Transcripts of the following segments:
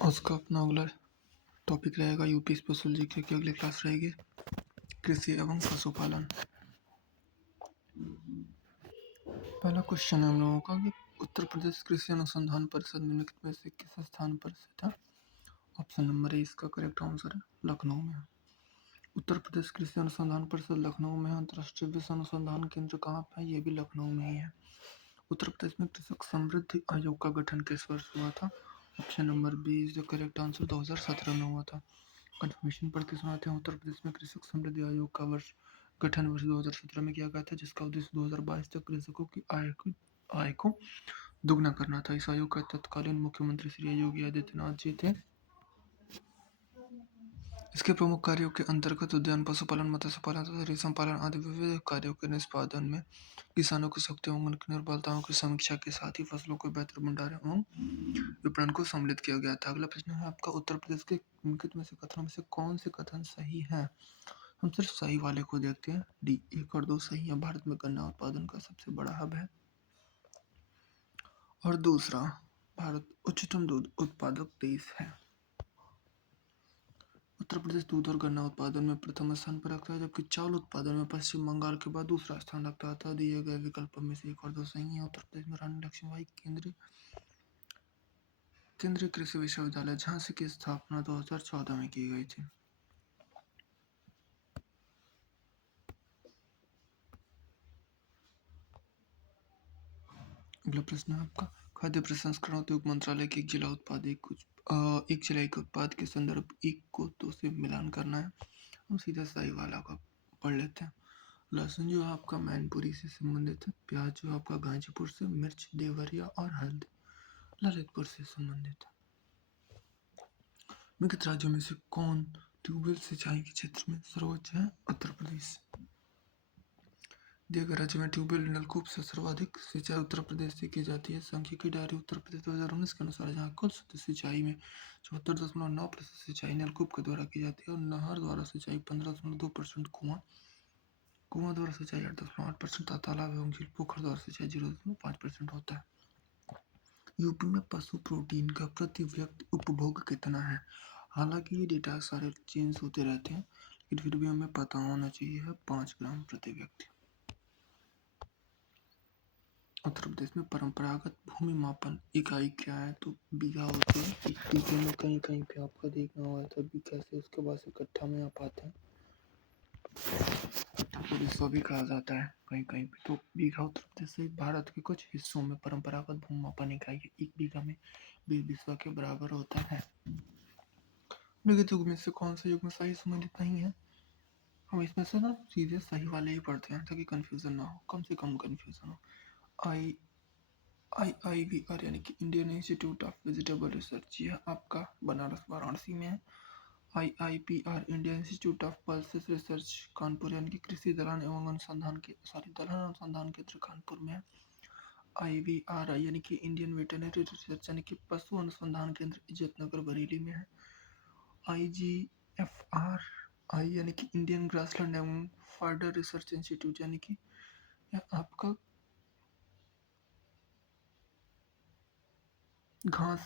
उसका अपना अगला टॉपिक रहेगा यूपी स्पेशल जीके की अगली क्लास रहेगी कृषि एवं पशुपालन। पहला क्वेश्चन है हम लोगों का कि उत्तर प्रदेश कृषि अनुसंधान परिषद निम्नलिखित में से किस स्थान पर स्थित है। ऑप्शन नंबर ए इसका करेक्ट आंसर है, लखनऊ में है। उत्तर प्रदेश कृषि अनुसंधान परिषद लखनऊ में है। अंतर्राष्ट्रीय विषय अनुसंधान केंद्र कहाँ पे है, ये भी लखनऊ में ही है। उत्तर प्रदेश में कृषक समृद्धि आयोग का गठन किस वर्ष हुआ था। Option number B is the correct answer, 2017 में हुआ था। कंफर्मेशन पढ़ के सुनाते हैं। उत्तर प्रदेश में कृषक समृद्धि आयोग का गठन वर्ष 2017 में किया गया था, जिसका उद्देश्य 2022 तक कृषकों की आय को दुगना करना था। इस आयोग का तत्कालीन मुख्यमंत्री श्री योगी आदित्यनाथ जी थे। इसके प्रमुख कार्यों के अंतर्गत उद्यान पशुपालन, मत्स्य पालन तथा रेशम पालन आदि विविध कार्यों के निष्पादन में किसानों की शक्ति एवं उनकी निर्बलताओं की समीक्षा के साथ ही फसलों को बेहतर भंडारण एवं विपणन को सम्मिलित किया गया था। अगला प्रश्न है आपका, उत्तर प्रदेश के निम्नलिखित में से कथनों में से कौन से कथन सही है। हम सिर्फ सही वाले को देखते हैं। डी 1 और 2 सही है। भारत में गन्ना उत्पादन का सबसे बड़ा हब है। और दूसरा, भारत उच्चतम दूध उत्पादक देश है। उत्तर प्रदेश दूध और गन्ना उत्पादन में प्रथम स्थान पर रखता है, जबकि चावल उत्पादन में पश्चिम बंगाल के बाद दूसरा स्थान रखता था। दिए गए विकल्पों में से 1 और 2 सही है। उत्तर प्रदेश में रानी लक्ष्मीबाई केंद्रीय कृषि विश्वविद्यालय झांसी की स्थापना 2014 में की गई थी। अगला प्रश्न है आपका, खाद्य प्रसंस्करण उद्योग मंत्रालय के एक जिला के उत्पाद के संदर्भ 1 को 2 से मिलान करना है। हम सीधा सही वाला का पढ़ लेते हैं। लहसुन जो आपका मैनपुरी से संबंधित है, प्याज जो आपका गाजीपुर से, मिर्च देवरिया और हल्दी ललितपुर से संबंधित है। निम्नलिखित राज्यों में से कौन ट्यूबवेल सिंचाई के क्षेत्र में सर्वोच्च है। उत्तर प्रदेश। दिए गए राज्य में ट्यूबवेल नलकूप से सर्वाधिक सिंचाई उत्तर प्रदेश से की जाती है। सांख्यिकी डायरी उत्तर प्रदेश 2019 के अनुसार जहाँ कुल सिंचाई में 74.9% सिंचाई नलकूप के द्वारा की जाती है और नहर द्वारा सिंचाई 15.2%, कुआं द्वारा सिंचाई 8.8% तथा तालाब एवं झील पोखर द्वारा सिंचाई 0.5% होता है। यूपी में पशु प्रोटीन का प्रति व्यक्ति उपभोग कितना है। हालांकि ये डेटा सारे चेंज होते रहते हैं, लेकिन फिर भी हमें पता होना चाहिए है 5 ग्राम प्रति व्यक्ति। उत्तर प्रदेश में परंपरागत भूमि मापन इकाई क्या है, तो बीघा होती है। बीघे में कहीं कहीं पे आपका देखना हुआ था बीघा से उसके बाद से कट्ठा में आप आते हैं, कट्ठा को 100 भी कहा जाता है कहीं कहीं पे। तो बीघा उत्तर प्रदेश सहित भारत के कुछ हिस्सों में परंपरागत भूमि मापन इकाई है। 1 बीघा में 20 बिस्वा के बराबर होता है। निम्नलिखित युग में से कौन सा युग में सही संबंधित नहीं है। हम इसमें से ना सीधे सही वाले ही पढ़ते हैं ताकि कंफ्यूजन ना हो, कम से कम कंफ्यूजन हो। IIVR यानी कि Indian institute of vegetable research, यह आपका बनारस वाराणसी में है। IIPR Indian institute of pulses research Kanpur यानी कि कृषि दलहन एवं दलहन अनुसंधान केंद्र कानपुर में है। IVRI यानी कि इंडियन वेटरनरी रिसर्च यानी कि पशु अनुसंधान केंद्र इज्जतनगर बरेली में है। IGFRI यानी कि इंडियन ग्रासलैंड एवं फॉडर रिसर्च इंस्टीट्यूट यानी कि यह आपका घास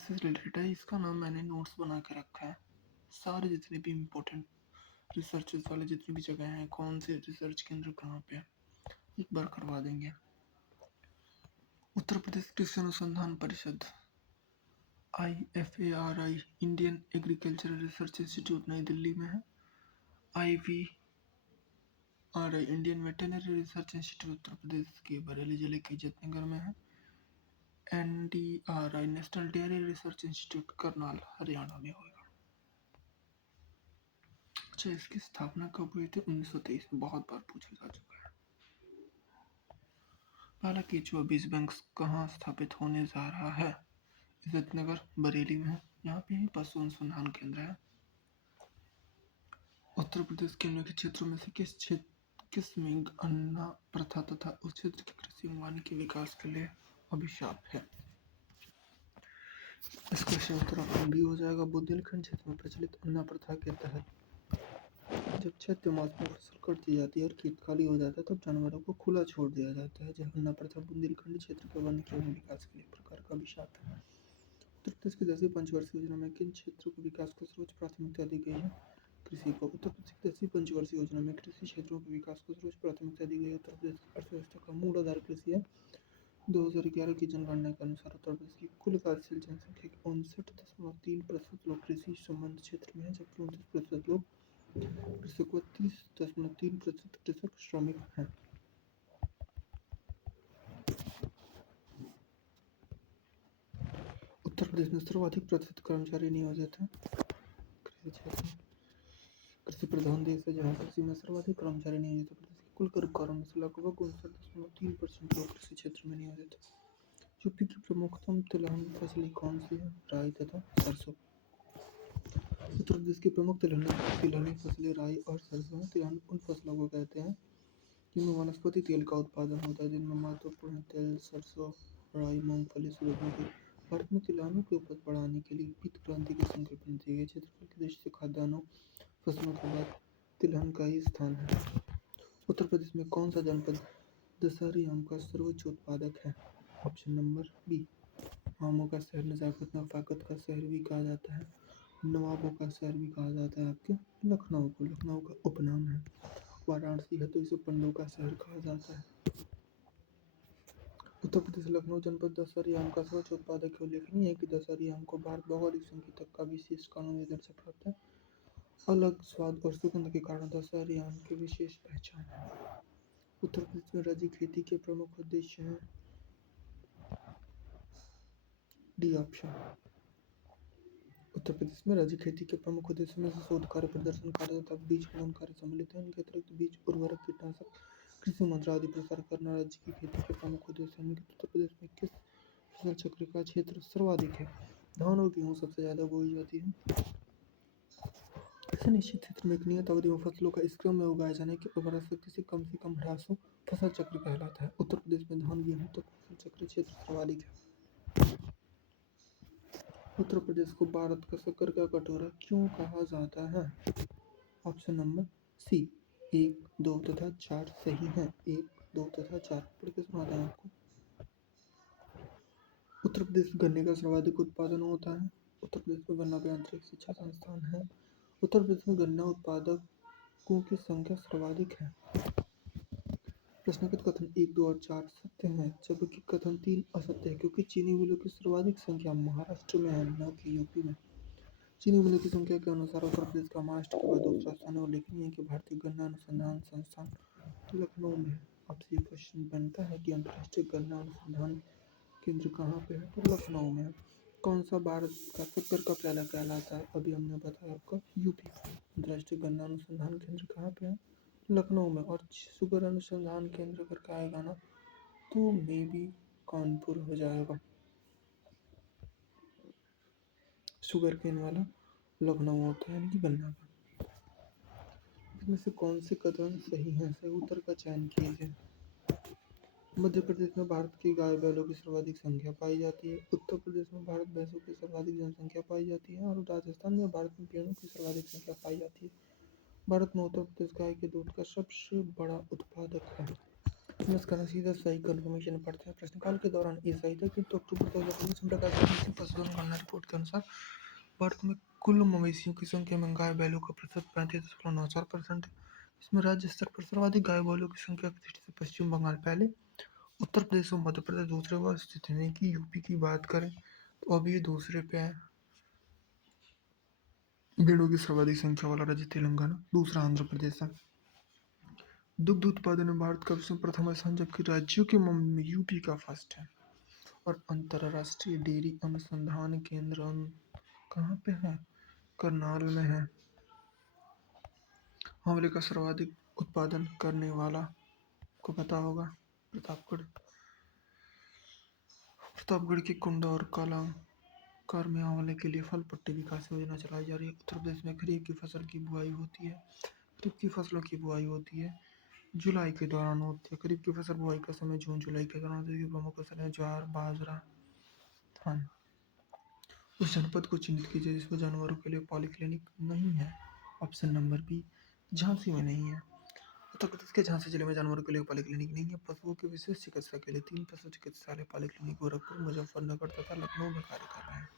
से रिलेटेड है। इसका नाम मैंने नोट्स बना के रखा है। सारे जितने भी इम्पोर्टेंट रिसर्चेस वाले जितनी भी जगह हैं, कौन से रिसर्च केंद्र कहाँ पे है, एक बार करवा देंगे। उत्तर प्रदेश कृषि अनुसंधान परिषद IFARI Indian Agricultural Research Institute नई दिल्ली में है। IVRI Indian Veterinary Research Institute Uttar Pradesh के बरेली जिले के इज्जतनगर में है। NDRI National Dairy Research Institute Karnal Haryana में होगा। अच्छा, इसकी स्थापना कब हुई थी। 1923 में। बहुत बार पूछा जा चुका है। पहला केचुआ बीज बैंक कहाँ स्थापित होने जा रहा है। इज्जतनगर बरेली में है। यहाँ पे ही पशु अनुसंधान केंद्र है। उत्तर प्रदेश के निम्नलिखित क्षेत्रों में से किस में गन्ना प्रथा तथा उस क्षेत्र की कृषि एवं वानिकी के विकास के लिए अभिशाप है। इसका सही उत्तर ऑप्शन बी हो जाएगा। बुंदेलखंड क्षेत्र में प्रचलित अन्ना प्रथा के तहत जब चैत्र मास में फसल कट दी जाती है और खेत खाली हो जाता है तब जानवरों को खुला छोड़ दिया जाता है। यह अन्ना प्रथा बुंदेलखंड क्षेत्र के वानिकी एवं विकास के लिए एक प्रकार का अभिशाप है। उत्तर प्रदेश की 10वीं पंचवर्षीय योजना में किन क्षेत्रों के विकास को सर्वोच्च प्राथमिकता दी गई है? कृषि को। उत्तर प्रदेश की 10वीं पंचवर्षीय योजना में कृषि क्षेत्रों के विकास को सर्वोच्च प्राथमिकता दी गई है। उत्तर प्रदेश की अर्थव्यवस्था का मूल आधार कृषि है। 2011 की जनगणना के अनुसार उत्तर प्रदेश की कुल कार्यशील जनसंख्या के 59.3% लोग कृषि संबद्ध क्षेत्र में हैं, जबकि 29% लोग कृषक व 30.3% कृषक श्रमिक हैं। उत्तर प्रदेश में सर्वाधिक प्रतिशत कर्मचारी नियोजित हैं कृषि क्षेत्र में। कृषि प्रधान देश है जहाँ कृषि में सर्वाधिक कर्मचारी नियोजित है। प्रदेश के कुल कर्मकारों में से लगभग 59.3% लोग कृषि क्षेत्र में नियोजित हैं। यूपी की प्रमुखतम तिलहन फसलें कौन सी है? राई तथा सरसों। उत्तर प्रदेश की प्रमुख तिलहनी फसलें राई और सरसों हैं। तिलहन उन फसलों को कहते हैं जिनमें वनस्पति तेल का उत्पादन होता है, जिनमें महत्वपूर्ण है तिल, सरसों, राई, मूंगफली, सूरजमुखी। भारत में तिलहनों की उपज बढ़ाने के लिए पीत क्रांति की संकल्पना दी गई। क्षेत्रफल की दृष्टि से खाद्यान्नों फसलों के बाद तिलहन का ही स्थान है। उत्तर प्रदेश में कौन सा जनपद दशहरी आम का सर्वोच्च उत्पादक है? Option number B. आमों का शहर, नजाकत नफाकत का शहर भी कहा जाता है, नवाबों का शहर भी कहा जाता है आपके लखनऊ को। लखनऊ का उपनाम है। वाराणसी है तो इसे पंडों का शहर कहा जाता है। उत्तर प्रदेश लखनऊ जनपद दशहरी आम का सर्वोच्च उत्पादक है। उल्लेखनीय है कि दशहरी आम को भारत भौगोलिक संकेतक का विशेष कानूनी दर्जा प्राप्त है। अलग स्वाद और सुगंध के कारण दशहरी आम की विशेष पहचान है। उत्तर प्रदेश में राज्य खेती के प्रमुख उद्देश्य हैं। D option. उत्तर प्रदेश में राज्य खेती के प्रमुख उद्देश्यों में से शोध कार्य, प्रदर्शन कार्य तथा बीज खनन कार्य सम्मिलित है। इनके अतिरिक्त बीज, उर्वरक, कीटनाशक, कृषि मंत्र आदि प्रसार करना राज्य की खेती के प्रमुख उद्देश्य है। उत्तर प्रदेश में किस फसल चक्र का क्षेत्र सर्वाधिक है? धान और गेहूँ सबसे ज्यादा बोई जाती है। किसी निश्चित क्षेत्र में एक नियत अवधि में फसलों का इस क्रम में उगाए जाने की उर्वरा शक्ति से कम ह्रास हो फसल चक्र कहलाता है। उत्तर प्रदेश में धान गेहूँ तक फसल चक्र क्षेत्र सर्वाधिक है। उत्तर प्रदेश को भारत का शक्कर का कटोरा क्यों कहा जाता है? Option number C. 1, 2 तथा 4 सही है। 1, 2 तथा 4 पढ़ के सुनाते हैं आपको। उत्तर प्रदेश में गन्ने का सर्वाधिक उत्पादन होता है। उत्तर प्रदेश में गन्ना के आंतरिक शिक्षा संस्थान है। उत्तर प्रदेश में गन्ना उत्पादकों की संख्या सर्वाधिक है। प्रश्नगत कथन 1, 2 और 4 सत्य हैं, जबकि कथन 3 असत्य है, क्योंकि चीनी मिलों की सर्वाधिक संख्या महाराष्ट्र में है, न कि यूपी में। चीनी मिलों की संख्या के अनुसार उत्तर प्रदेश का महाराष्ट्र के बाद दूसरा स्थान है। उल्लेखनीय है कि भारतीय गन्ना अनुसंधान संस्थान लखनऊ में है। आपसे ये क्वेश्चन बनता है कि अंतर्राष्ट्रीय गन्ना अनुसंधान केंद्र कहाँ पे है? तो लखनऊ में है। कौन सा भारत का शक्कर का प्याला कहलाता है? अभी हमने बताया आपका यूपी। अंतर्राष्ट्रीय गन्ना अनुसंधान केंद्र कहाँ पे है? लखनऊ में। और शुगर अनुसंधान केंद्र अगर कहेगा ना तो मे बी कानपुर हो जाएगा। शुगर केन वाला लखनऊ होता है, यानी कि गन्ना का। इसमें से कौन से कथन सही हैं? सही उत्तर का चयन कीजिए। मध्य प्रदेश में भारत की गाय बैलों की सर्वाधिक संख्या पाई जाती है। उत्तर प्रदेश में भारत भैंसों की सर्वाधिक जनसंख्या पाई जाती है। और राजस्थान में भारत में भेड़ों की सर्वाधिक संख्या पाई जाती है। भारत में उत्तर प्रदेश गाय के दूध का सबसे बड़ा उत्पादक है। इसका सीधा सही कंफर्मेशन पड़ता है। प्रश्नकाल के दौरान ये सही था, किंतु अक्टूबर 2019 में प्रकाशित पशु जनगणना रिपोर्ट के अनुसार भारत में कुल मवेशियों की संख्या में गाय बैलों का प्रतिशत 35.94% है। इसमें राज्य स्तर पर सर्वाधिक गाय बैलों की संख्या की दृष्टि से पश्चिम बंगाल पहले, उत्तर प्रदेश और मध्य प्रदेश दूसरे पर स्थित है। कि यूपी की बात करें तो अब ये दूसरे पे है। भेड़ों की सर्वाधिक संख्या वाला राज्य तेलंगाना, दूसरा आंध्र प्रदेश है। दुग्ध उत्पादन में भारत का विश्व में प्रथम स्थान, जबकि राज्यों के मामले में यूपी का फर्स्ट है। और अंतर्राष्ट्रीय डेयरी अनुसंधान केंद्र कहाँ पे है? करनाल में है। आंवले का सर्वाधिक उत्पादन करने वाला को पता होगा प्रतापगढ़। प्रतापगढ़ के कुंडा और कालांकार में आंवले के लिए फल पट्टी विकास योजना चलाई जा रही है। उत्तर प्रदेश में खरीफ की फसल की बुआई होती है। खरीफ की फसलों की बुआई होती है जुलाई के दौरान होती है। खरीफ की फसल बुआई का समय जून जुलाई के दौरान होती है। प्रमुख फसल है ज्वार, बाजरा, धान। उस जनपद को चिन्हित कीजिए जिसमें जानवरों के लिए पॉलीक्लिनिक नहीं है। ऑप्शन नंबर बी, झांसी में नहीं है। उत्तर प्रदेश के झांसी जिले में जानवरों के लिए पॉलीक्लिनिक नहीं है। पशुओं के विशेष चिकित्सा के लिए 3 पशु चिकित्सालय पॉलीक्लिनिक गोरखपुर, मुजफ्फरनगर तथा लखनऊ में कार्य कर रहे हैं।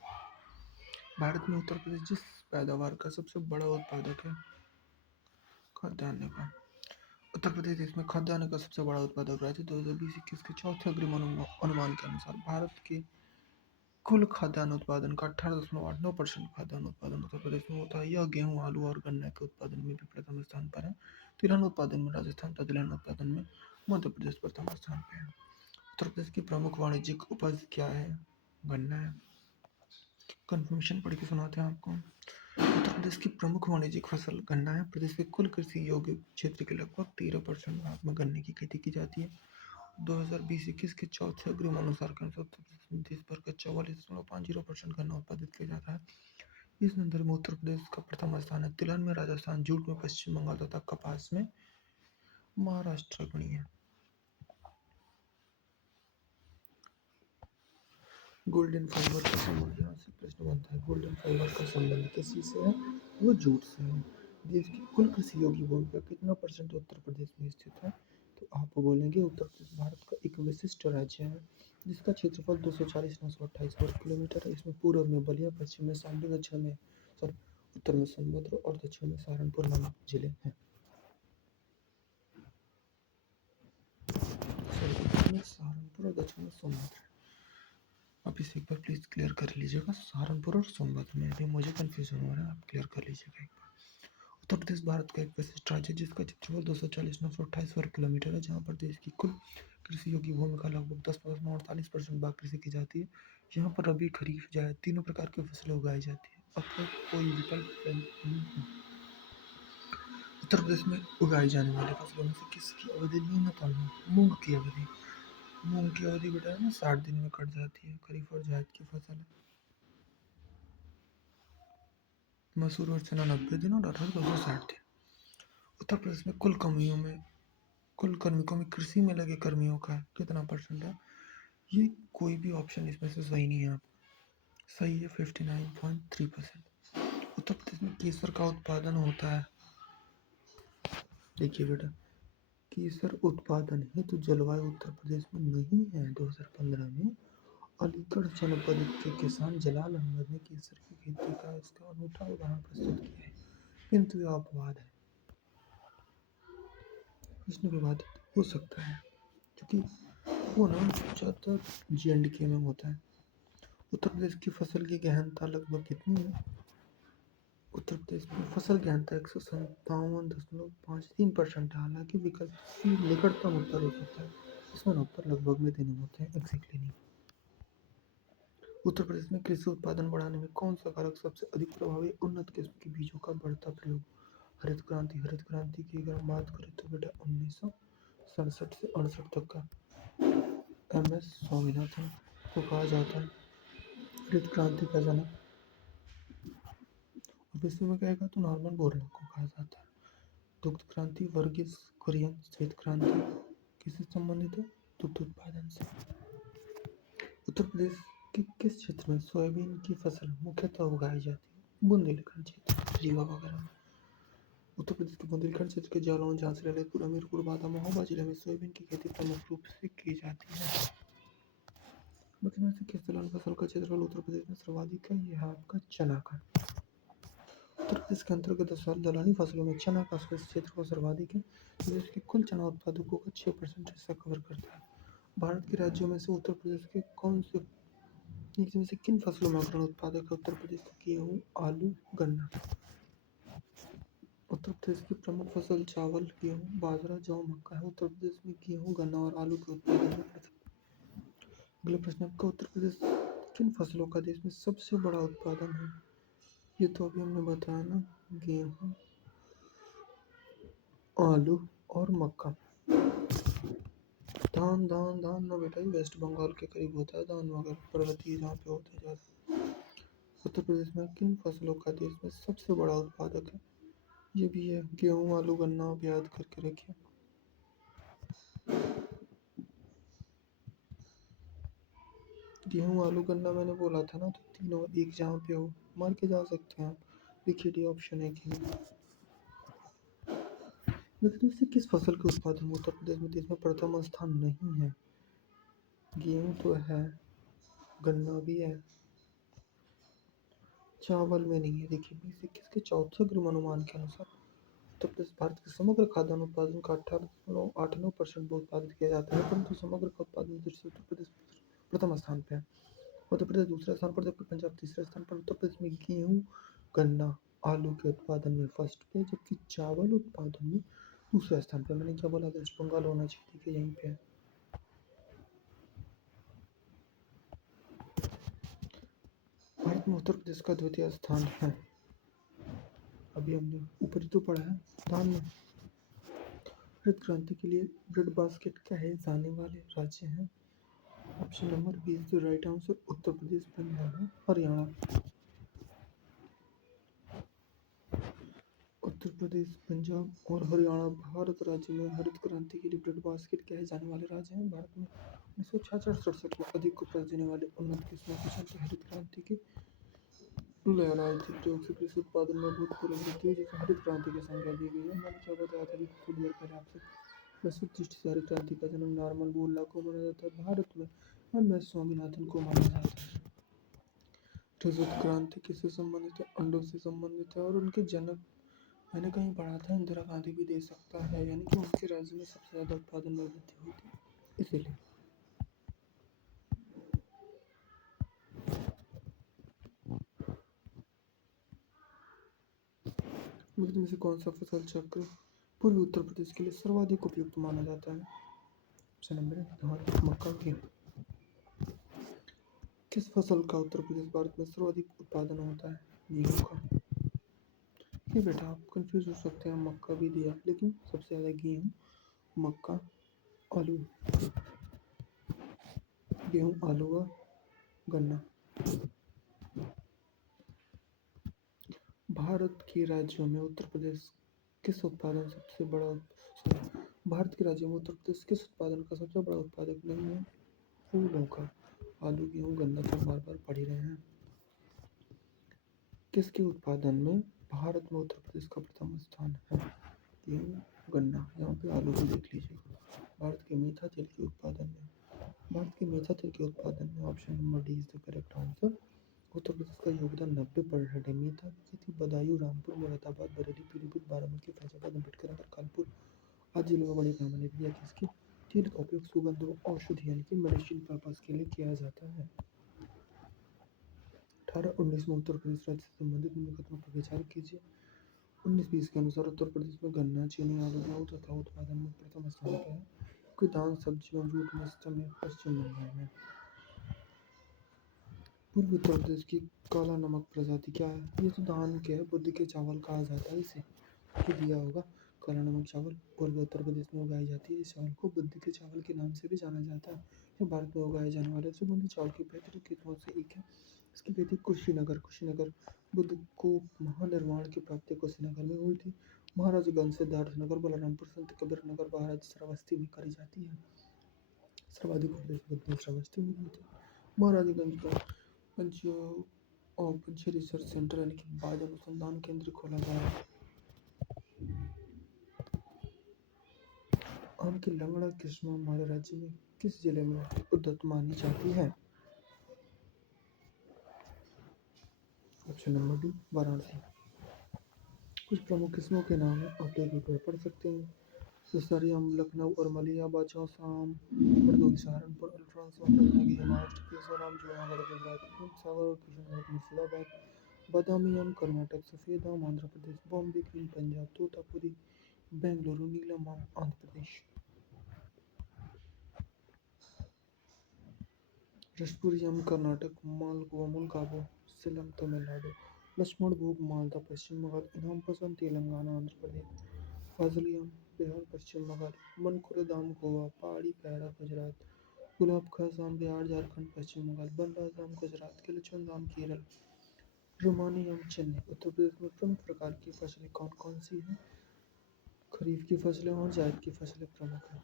भारत में उत्तर प्रदेश जिस पैदावार का सबसे बड़ा उत्पादक है खाद्यान्न का। उत्तर प्रदेश देश में खाद्यान्न का सबसे बड़ा उत्पादक राज्य 2020-21 के चौथे अग्रिम अनुमान के अनुसार भारत के कुल खाद्यान्न उत्पादन का 18.89% खाद्यान्न उत्पादन उत्तर प्रदेश में होता है। यह गेहूं, आलू और गन्ना के उत्पादन में भी प्रथम स्थान पर है। तिलहन उत्पादन में राजस्थान तथा तिलहन उत्पादन में मध्य प्रदेश प्रथम स्थान पर है। उत्तर प्रदेश की प्रमुख वाणिज्यिक उपज क्या है? गन्ना है। कंफर्मेशन पढ़ के सुनाते हैं आपको। उत्तर प्रदेश की प्रमुख वाणिज्यिक फसल गन्ना है। प्रदेश के कुल कृषि योग्य क्षेत्र के लगभग 13% भाग में गन्ने की खेती की जाती है। 2020-21 के चौथे अग्रिम अनुसार के अनुसार उत्तर प्रदेश में देश भर का 44.50% गन्ना उत्पादित किया जाता है। इस संदर्भ में उत्तर प्रदेश का प्रथम स्थान है। तिलहन में राजस्थान, जूट में पश्चिम बंगाल तथा कपास में महाराष्ट्र अग्रणी है। गोल्डन फाइबर का संबंध, यहाँ से प्रश्न बनता है। गोल्डन फाइबर का संबंध किसी से है? वो जूट से है। देश की कुल कृषि योग्य भूमि का कितना परसेंट उत्तर प्रदेश में स्थित है? तो आप बोलेंगे उत्तर प्रदेश भारत का एक विशिष्ट राज्य है जिसका क्षेत्रफल 240,928 वर्ग किलोमीटर है। इसमें पूर्व में बलिया, पश्चिम में शामली, दक्षिण में उत्तर में सोनभद्र और दक्षिण में सहारनपुर नामक जिले हैं। उत्तर में सहारनपुर और दक्षिण में सोनभद्र। आप इसे एक बार प्लीज क्लियर कर लीजिएगा, सहारनपुर और सोनभद्र में। यदि मुझे कंफ्यूजन हो रहा है आप क्लियर कर लीजिएगा एक बार। उत्तर प्रदेश भारत का एक विशिष्ट राज्य जिसका क्षेत्रफल 240,928 वर्ग किलोमीटर है, जहाँ पर देश की कुल कृषि योग्य भूमि का लगभग 10.48% भाग कृषि की जाती है। यहाँ पर रबी, खरीफ, जायद तीनों प्रकार की फसलें उगाई जाती है। अतः कोई विकल्प नहीं है। उत्तर प्रदेश में उगाई जाने वाली फसलों में से किसकी अवधि न्यूनतम है? मूंग की अवधि। मूंग की अवधि बेटा है ना 60 दिन में कट जाती है। खरीफ और जायद की फसल है। मसूर और चना 90 दिन और अरहर 260 दिन। उत्तर प्रदेश में कुल कार्मिकों में कृषि में लगे कर्मियों का कितना परसेंट है? ये कोई भी ऑप्शन इसमें से सही नहीं है। आपका सही है 59.3%। उत्तर प्रदेश में केसर का उत्पादन होता है। देखिए बेटा, केसर उत्पादन हेतु जलवायु उत्तर प्रदेश में नहीं है। 2015 में अलीगढ़ जनपद के किसान जलाल अहमद ने केसर की खेती का इसका अनूठा उदाहरण प्रस्तुत किया है, किंतु यह अपवाद है। प्रश्न विवादित हो सकता है क्योंकि वो ना ज़्यादातर J&K में होता है। उत्तर प्रदेश की फसल की गहनता लगभग कितनी है? उत्तर प्रदेश में फसल गहनता 157.53% है। हालांकि विकल्प सी निकटतम उत्तर हो सकता है। इसमें उत्तर लगभग में देने होते हैं, एग्जैक्टली नहीं। उत्तर प्रदेश में कृषि उत्पादन बढ़ाने में कौन सा कारक सबसे अधिक प्रभावी? उन्नत किस्म के बीजों का बढ़ता प्रयोग। हरित क्रांति की अगर हम बात करें तो बेटा 1967 से 68 तक का MS स्वामीनाथन को कहा जाता है हरित क्रांति का जनक। और विश्व में कहेगा तो नॉर्मन बोरलॉग को कहा जाता है। दुग्ध क्रांति वर्गीस कुरियन। श्वेत क्रांति किससे संबंधित है? दुग्ध उत्पादन से। उत्तर प्रदेश के किस क्षेत्र में सोयाबीन की फसल मुख्यतः उगाई जाती है? बुंदेलखंड क्षेत्र, रीवा वगैरह में। उत्तर प्रदेश के बुंदेलखंड क्षेत्र के जालौन, झांसी, ललितपुर, हमीरपुर, बांदा, महोबा जिले में सोयाबीन की खेती प्रमुख रूप से की जाती है। में से किस दलहन फसल का क्षेत्रफल उत्तर प्रदेश में सर्वाधिक है? यह है आपका चना का। उत्तर प्रदेश के अंतर्गत दलहनी फसलों में चना का क्षेत्रफल सर्वाधिक है। प्रदेश के कुल चना उत्पादकों का 6% हिस्सा कवर करता है। भारत के राज्यों में से उत्तर प्रदेश के कौन से में से किन फसलों में अग्रणी उत्पादक है? उत्तर प्रदेश का गेहूँ, आलू, गन्ना। उत्तर प्रदेश की प्रमुख फसल चावल, गेहूँ, बाजरा, जौ, मक्का है। उत्तर प्रदेश में गेहूँ, गन्ना और आलू के उत्पादन में प्रथम। अगला प्रश्न आपका, उत्तर प्रदेश किन फसलों का देश में सबसे बड़ा उत्पादन है? ये तो अभी हमने बताया ना, गेहूँ, आलू और मक्का। धान ना बेटा, वेस्ट बंगाल के करीब होता है धान वगैरह, पर्वतीय जहाँ पे होता है ज़्यादा। उत्तर प्रदेश में किन फसलों का देश में सबसे बड़ा उत्पादक है? ये भी है गेहूँ, आलू, गन्ना। आप याद करके रखिए। गेहूँ, आलू, गन्ना मैंने बोला था ना, तो तीनों एक जहाँ पे हो मार के जा सकते हैं आप। देखिए डी ऑप्शन है कि लेकिन इससे किस फसल के उत्पादन में उत्तर प्रदेश में देश में प्रथम स्थान नहीं है? गेहूँ तो है, गन्ना भी है, चावल में नहीं है। देखिए 2021 के चौथे अग्रिम अनुमान के अनुसार उत्तर प्रदेश भारत के समग्र खाद्यान्न उत्पादन का 18.89% उत्पादित किया जाता है, परंतु समग्र का उत्पादन दृष्टि से उत्तर प्रदेश प्रथम स्थान पे है। मध्य प्रदेश दूसरे स्थान पर, जबकि पंजाब तीसरे स्थान पर। उत्तर प्रदेश में गेहूं, गन्ना, आलू के उत्पादन में फर्स्ट पे, जबकि चावल उत्पादन में दूसरे स्थान पे। मैंने क्या बोला, वेस्ट बंगाल होना चाहिए, ठीक है, यहीं पे है। भारत में उत्तर प्रदेश का द्वितीय स्थान है। अभी हमने ऊपर ही तो पढ़ा है स्थान में। हरित क्रांति के लिए ब्रेड बास्केट कहे जाने वाले राज्य हैं। ऑप्शन नंबर 20 जो राइट आंसर उत्तर प्रदेश, पंजाब, हरियाणा। उत्तर प्रदेश, पंजाब और हरियाणा भारत राज्य में हरित क्रांति के लिए ब्रेड बास्केट कहे जाने वाले राज्य हैं। भारत में 1966-67 में अधिक उपज देने वाले उन्नत किस्मों के चलते हरित क्रांति की लहर आई थी। प्रयोग से कृषि उत्पादन में भूतपूर्व वृद्धि हुई, जिसे हरित क्रांति की संज्ञा दी गई है। मैंने क्या बताया था अभी थोड़ी देर पहले आपसे, वैश्विक दृष्टि से हरित क्रांति का जन्म नॉर्मन बोरलॉग को माना जाता है। भारत में एम.एस. स्वामीनाथन को माना जाता है। हरित क्रांति किससे संबंधित है? अंडों से संबंधित है, और उनके जनक मैंने कहीं पढ़ा था इंदिरा गांधी भी दे सकता है, यानी कि उनके राज्य में सबसे ज्यादा उत्पादन में वृद्धि हुई थी, इसीलिए। निम्न में से कौन सा फसल चक्र पूर्वी उत्तर प्रदेश के लिए सर्वाधिक उपयुक्त माना जाता है? ऑप्शन नंबर धान, मक्का, गेहूं। किस फसल का उत्तर प्रदेश भारत में सर्वाधिक उत्पादन होता है? गेहूं का। ये बेटा आप कंफ्यूज हो सकते हैं, मक्का भी दिया, लेकिन सबसे ज्यादा गेहूं, मक्का, आलू। गेहूं, आलू व गन्ना। भारत के राज्यों में उत्तर प्रदेश किस उत्पादन सबसे बड़ा भारत के राज्यों में उत्तर प्रदेश किस उत्पादन का सबसे बड़ा उत्पादक नहीं है? फूलों का। आलू, गेहूं, गन्ना तो बार बार पढ़ ही रहे हैं। किसके उत्पादन में भारत में उत्तर प्रदेश का प्रथम स्थान है? गेहूं, गन्ना, यहाँ पे आलू भी देख लीजिएगा। भारत के मीठा तेल के उत्पादन में option number D is the correct answer. Uttar Pradesh का योगदान 90% है। मीठा की खेती बदायूं, रामपुर, मुरादाबाद, बरेली, पीलीभीत, बाराबंकी, फैजाबाद, अम्बेडकर नगर, कानपुर आदि जिलों में बड़ी पैमाने पर किया। किसकी तेल का उपयोग सुगंध व औषधि यानी कि मेडिसिन पर्पज के लिए किया जाता है। 18-19 में उत्तर प्रदेश राज्य से संबंधित मुकदमों पर विचार कीजिए। 19-20 के अनुसार उत्तर प्रदेश में गन्ना, चीनी, आलू, गेहूं तथा उत्पादन में प्रथम स्थान पर है। कोई दाल, सब्जी और जूट में पश्चिम बंगाल में। पूर्वी उत्तर प्रदेश की काला नमक प्रजाति क्या है? ये तो धान के है, बुद्ध के चावल कहा जाता है इसे, कि दिया होगा। काला नमक चावल पूर्वी उत्तर प्रदेश में उगाई जाती है। इस चावल को बुद्ध के चावल के नाम से भी जाना जाता है। ये भारत में उगाए जाने वाले सुगंधित चावल की बेहतरीन किस्मों से एक है। इसकी खेती कुशीनगर बुद्ध को महानिर्वाण की प्राप्ति कुशीनगर में हुई थी। महाराजगंज, सिद्धार्थनगर, बलरामपुर, संत कबीर नगर, महाराज श्रावस्ती में करी जाती है। सर्वाधिक उपदेश बुद्ध ने श्रावस्ती में दिए थे। महाराजगंज का पंछी रिसर्च सेंटर यानी कि बाज अनुसंधान केंद्र खोला गया। आम की लंगड़ा किस्म हमारे राज्य में किस जिले में उद्गत मानी जाती है? Option number D Varanasi. कुछ प्रमुख किस्मों के नाम आप लोग पढ़ सकते हैं। दशहरी आम लखनऊ और मलियाबाद, चौसा आम हरदोई सहारनपुर, अल्ट्रांस रत्नागिरी महाराष्ट्र, केसर आम जूनागढ़ गुजरात, सागर और किशनगढ़ मुर्शिदाबाद, बादामी आम कर्नाटक, सफेद आम आंध्र प्रदेश, बॉम्बे ग्रीन पंजाब, तोतापुरी बेंगलुरु, नीलम आम आंध्र प्रदेश। रसपुरी आम कर्नाटक, मालगोवा मुलगावो सेलम तमिलनाडु, लक्ष्मण भोग मालदा पश्चिम बंगाल, इनाम पसंद तेलंगाना आंध्र प्रदेश, फाजली आम बिहार पश्चिम बंगाल, मनखुरद आम गोवा, पहाड़ी पैरा गुजरात, गुलाब खास आम बिहार झारखंड पश्चिम बंगाल, बनराज आम गुजरात, किलचंद आम केरल, रुमानी आम चेन्नई। उत्तर प्रदेश में प्रमुख प्रकार की फसलें कौन कौन सी हैं? खरीफ की फसलें और जायद की फसलें प्रमुख हैं।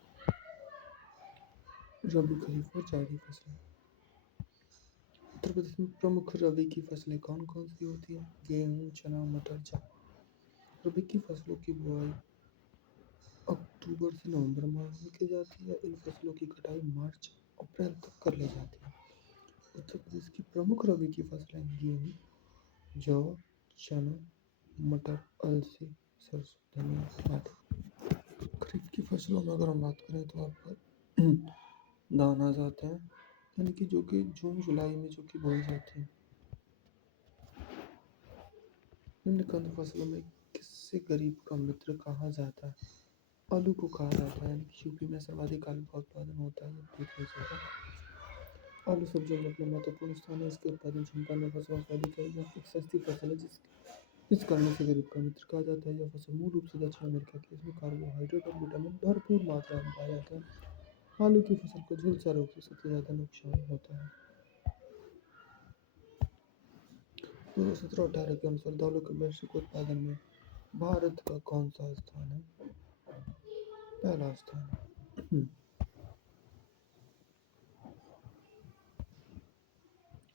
रबी, खरीफ और जायदी फसलें। उत्तर प्रदेश में प्रमुख रबी की फसलें कौन कौन सी होती हैं? गेहूँ, चना, मटर, चावल। रबी की फसलों की बुआई अक्टूबर से नवंबर माह में की जाती है। इन फसलों की कटाई मार्च अप्रैल तक कर ली जाती है। उत्तर प्रदेश की प्रमुख रबी की फसलें गेहूँ, जौ, चना, मटर, अलसी, सरसों, धनिया आदि। खरीफ की फसलों में अगर हम बात करें तो आपका धान आ जाता है, यानी कि जो कि जून जुलाई में जो कि बोई जाती है। निम्नलिखित फसलों में किससे गरीब का मित्र कहा जाता है? आलू को कहा जाता है, यानी कि यूपी में सर्वाधिक आलू का उत्पादन होता है, जबकि आलू सब्जियों में अपना महत्वपूर्ण स्थान है। इसके उत्पादन क्षमता में फसलों से अधिक है। यह एक सस्ती फसल है इस कारण से गरीब का मित्र कहा जाता है। यह फसल मूल रूप से दक्षिण अमेरिका की है। इसमें कार्बोहाइड्रेट और विटामिन भरपूर मात्रा में पाया जाता है। आलू की फसल को झुलसा रोग से सबसे ज्यादा नुकसान होता है। 2017-18 के अनुसार दालों के वैश्विक उत्पादन में भारत का कौन सा स्थान है? पहला स्थान है।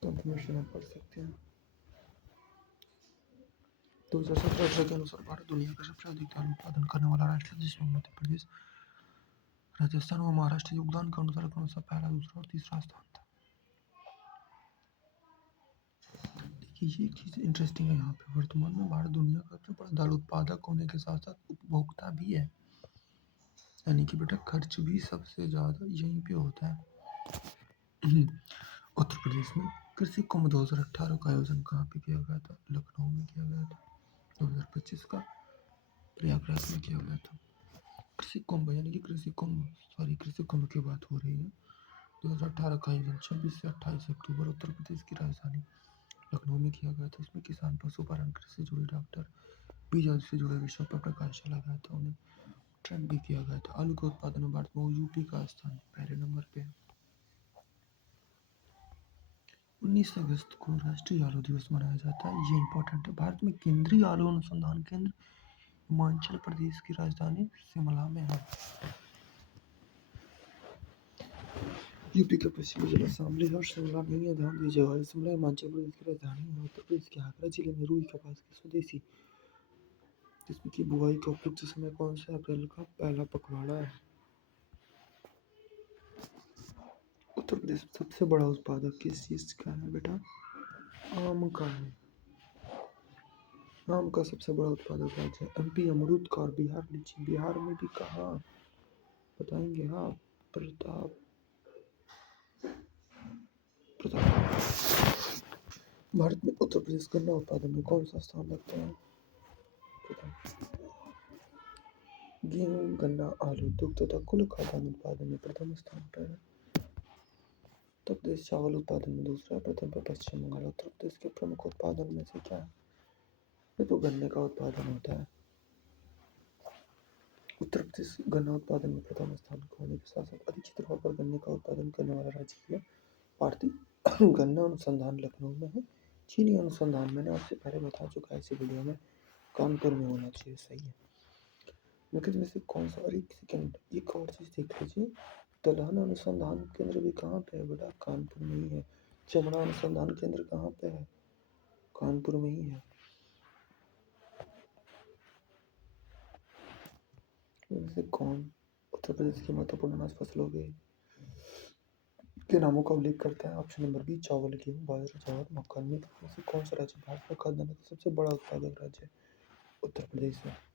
कंफर्मेशन आप पढ़ सकते हैं। 2017-18 के अनुसार भारत दुनिया का सबसे अधिक दाल उत्पादन करने वाला राष्ट्र है, जिसमें मध्य प्रदेश, राजस्थान और महाराष्ट्र योगदान के अनुसार क्रमशः पहला, दूसरा और तीसरा स्थान था। देखिए ये चीज़ इंटरेस्टिंग है। यहाँ पे वर्तमान में भारत दुनिया का सबसे बड़ा दाल उत्पादक होने के साथ साथ उपभोक्ता भी है, यानी कि बेटा खर्च भी सबसे ज़्यादा यहीं पे होता है। उत्तर प्रदेश में कृषि कुंभ 2018 का आयोजन कहाँ पे किया गया था? लखनऊ में किया गया था। 2025 का प्रयागराज में किया गया था। कृषि कुंभ यानी कि कृषि कुंभ की बात हो रही है। 2018 का आयोजन 26 से 28 अक्टूबर उत्तर प्रदेश की राजधानी लखनऊ में किया गया था। इसमें किसान, पशुपालन, कृषि से जुड़े डॉक्टर, बीज आदि से जुड़े विषयों पर प्रकाश डाला गया था। उन्हें ट्रेंड भी किया गया था। आलू के उत्पादन में भारत में यूपी का स्थान पहले नंबर पे है। 19 अगस्त को राष्ट्रीय आलू दिवस मनाया जाता है। ये इंपॉर्टेंट है। भारत में केंद्रीय आलू अनुसंधान केंद्र हिमाचल प्रदेश की राजधानी शिमला में है। यूपी का पश्चिमी जिला शामली है और शिमला में ही ध्यान दीजिएगा। शिमला हिमाचल प्रदेश की राजधानी है। उत्तर प्रदेश के आगरा जिले में रुई कपास की स्वदेशी किस्म की बुआई का उपयुक्त समय कौन सा? अप्रैल का पहला पखवाड़ा है। उत्तर प्रदेश में सबसे बड़ा उत्पादक किस चीज का है बेटा? आम का है। आम का सबसे बड़ा उत्पादक राज्य है एमपी अमरूद का और बिहार लीची। बिहार में भी कहाँ बताएंगे आप? प्रताप भारत में उत्तर प्रदेश गन्ना उत्पादन में कौन सा स्थान रखता है? गेहूं, गन्ना, आलू, दुग्ध तथा कुल खाद्यान्न उत्पादन में प्रथम स्थान पर है। उत्तर प्रदेश चावल उत्पादन में दूसरा, प्रथम पर पश्चिम बंगाल। उत्तर प्रदेश के प्रमुख उत्पादन में से क्या है? ये तो गन्ने का उत्पादन होता है। उत्तर प्रदेश गन्ना उत्पादन में प्रथम स्थान होने के साथ साथ अधिक क्षेत्रफल पर गन्ने का उत्पादन करने वाला राज्य है। भारतीय गन्ना अनुसंधान लखनऊ में है। चीनी अनुसंधान मैंने आपसे पहले बता चुका है इसी वीडियो में, कानपुर में होना चाहिए। सही है। लेकिन में से कौन सा? अरे एक सेकेंड, एक और चीज़ देख लीजिए। दलहन अनुसंधान केंद्र भी कहाँ पे है बेटा? कानपुर में ही है। चमड़ा अनुसंधान केंद्र कहाँ पे है? कानपुर में ही है। इनसे कौन उत्तर प्रदेश की महत्वपूर्ण अनाज फसलों के नामों का उल्लेख करता है? ऑप्शन नंबर बी, चावल, गेहूँ, बाजरा, ज्वार, मक्का। में से कौन सा राज्य भारत में खाद्यान्न का सबसे बड़ा उत्पादक राज्य है? उत्तर प्रदेश है।